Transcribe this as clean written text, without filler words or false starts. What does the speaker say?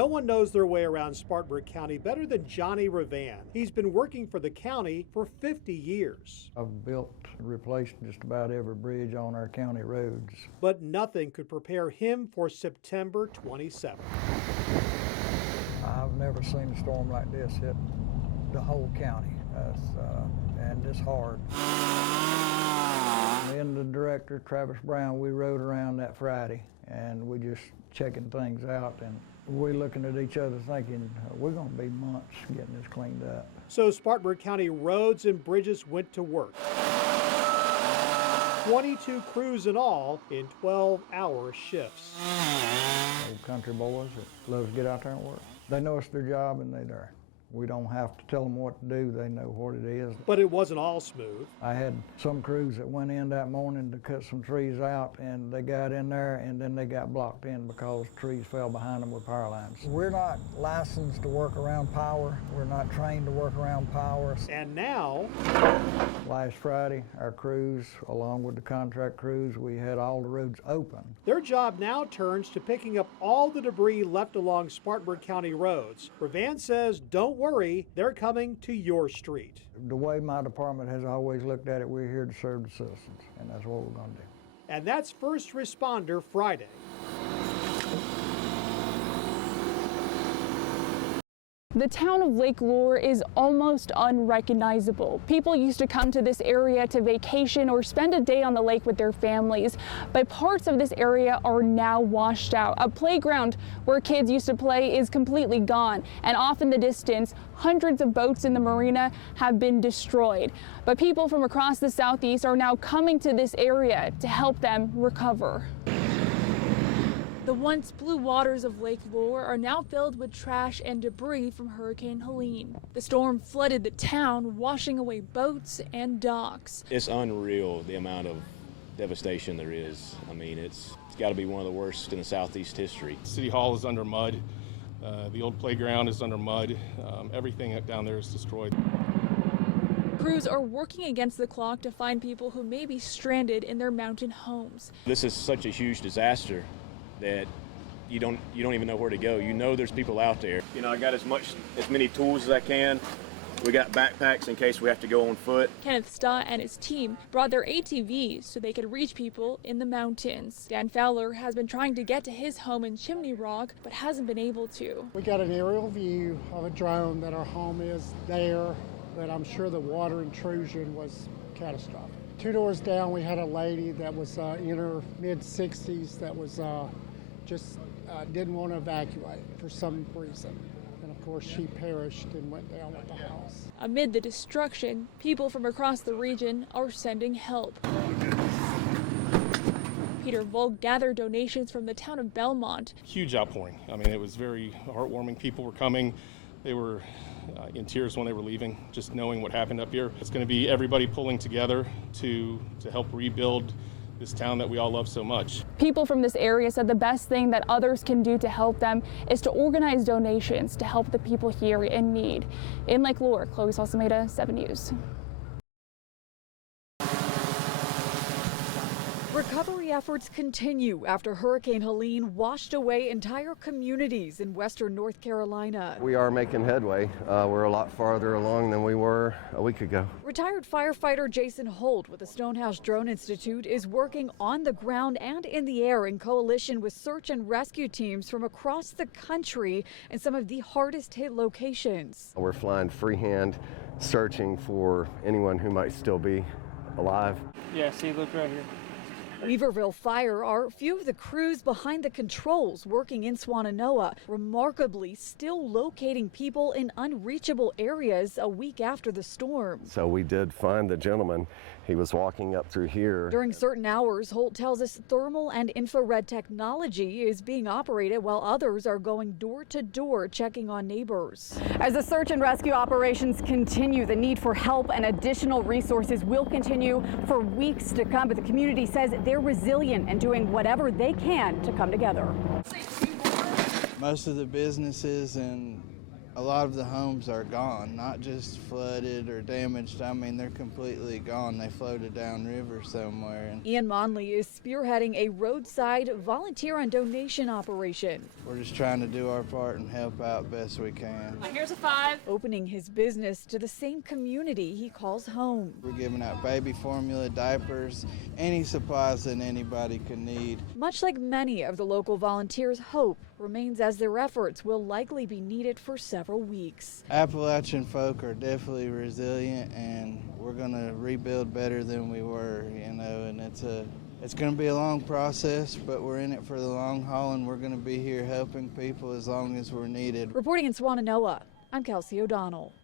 No one knows their way around Spartanburg County better than Johnny Revan. He's been working for the county for 50 years. I've built and replaced just about every bridge on our county roads. But nothing could prepare him for September 27th. I've never seen a storm like this hit the whole county, and it's hard. Me and the director, Travis Brown, we rode around that Friday, and we just checking things out, and we're looking at each other thinking, we're gonna be months getting this cleaned up. So Spartanburg County roads and bridges went to work. 22 crews in all in 12-hour shifts. Old country boys that love to get out there and work. They know it's their job and they're there. We don't have to tell them what to do, they know what it is. But it wasn't all smooth. I had some crews that went in that morning to cut some trees out, and they got in there and then they got blocked in because trees fell behind them with power lines. We're not licensed to work around power. We're not trained to work around power. And now, last Friday, our crews, along with the contract crews, we had all the roads open. Their job now turns to picking up all the debris left along Spartanburg County roads. Revan says, don't worry, they're coming to your street. The way my department has always looked at it, we're here to serve the citizens, and that's what we're going to do. And that's First Responder Friday. The town of Lake Lure is almost unrecognizable. People used to come to this area to vacation or spend a day on the lake with their families, but parts of this area are now washed out. A playground where kids used to play is completely gone, and off in the distance, hundreds of boats in the marina have been destroyed. But people from across the southeast are now coming to this area to help them recover. The once blue waters of Lake Lure are now filled with trash and debris from Hurricane Helene. The storm flooded the town, washing away boats and docks. It's unreal the amount of devastation there is. I mean, it's got to be one of the worst in the Southeast history. City Hall is under mud. The old playground is under mud. Everything down there is destroyed. Crews are working against the clock to find people who may be stranded in their mountain homes. This is such a huge disaster that you don't even know where to go. You know there's people out there. You know, I got as many tools as I can. We got backpacks in case we have to go on foot. Kenneth Stott and his team brought their ATVs so they could reach people in the mountains. Dan Fowler has been trying to get to his home in Chimney Rock, but hasn't been able to. We got an aerial view of a drone that our home is there, but I'm sure the water intrusion was catastrophic. 2 doors down, we had a lady that was in her mid-60s that was didn't want to evacuate for some reason. And of course, she perished and went down with the house. Amid the destruction, people from across the region are sending help. Peter Volk gathered donations from the town of Belmont. Huge outpouring. I mean, it was very heartwarming. People were coming. They were in tears when they were leaving, just knowing what happened up here. It's going to be everybody pulling together to help rebuild this town that we all love so much. People from this area said the best thing that others can do to help them is to organize donations to help the people here in need. In Lake Lure, Chloe Salsameda, 7 News. Recovery efforts continue after Hurricane Helene washed away entire communities in western North Carolina. We are making headway. We're a lot farther along than we were a week ago. Retired firefighter Jason Holt with the Stonehouse Drone Institute is working on the ground and in the air in coalition with search and rescue teams from across the country in some of the hardest hit locations. We're flying freehand, searching for anyone who might still be alive. Yeah, see, look right here. Weaverville Fire are few of the crews behind the controls working in Swannanoa, remarkably still locating people in unreachable areas a week after the storm. So we did find the gentleman. He was walking up through here. During certain hours, Holt tells us thermal and infrared technology is being operated while others are going door to door checking on neighbors. As the search and rescue operations continue, the need for help and additional resources will continue for weeks to come, but the community says they're resilient and doing whatever they can to come together. Most of the businesses and A lot of the homes are gone, not just flooded or damaged. I mean, they're completely gone. They floated downriver somewhere. Ian Monley is spearheading a roadside volunteer and donation operation. We're just trying to do our part and help out best we can. Here's a 5. Opening his business to the same community he calls home. We're giving out baby formula, diapers, any supplies that anybody could need. Much like many of the local volunteers, hope remains as their efforts will likely be needed for several weeks. Appalachian folk are definitely resilient, and we're going to rebuild better than we were, you know, and it's going to be a long process, but we're in it for the long haul, and we're going to be here helping people as long as we're needed. Reporting in Swannanoa, I'm Kelsey O'Donnell.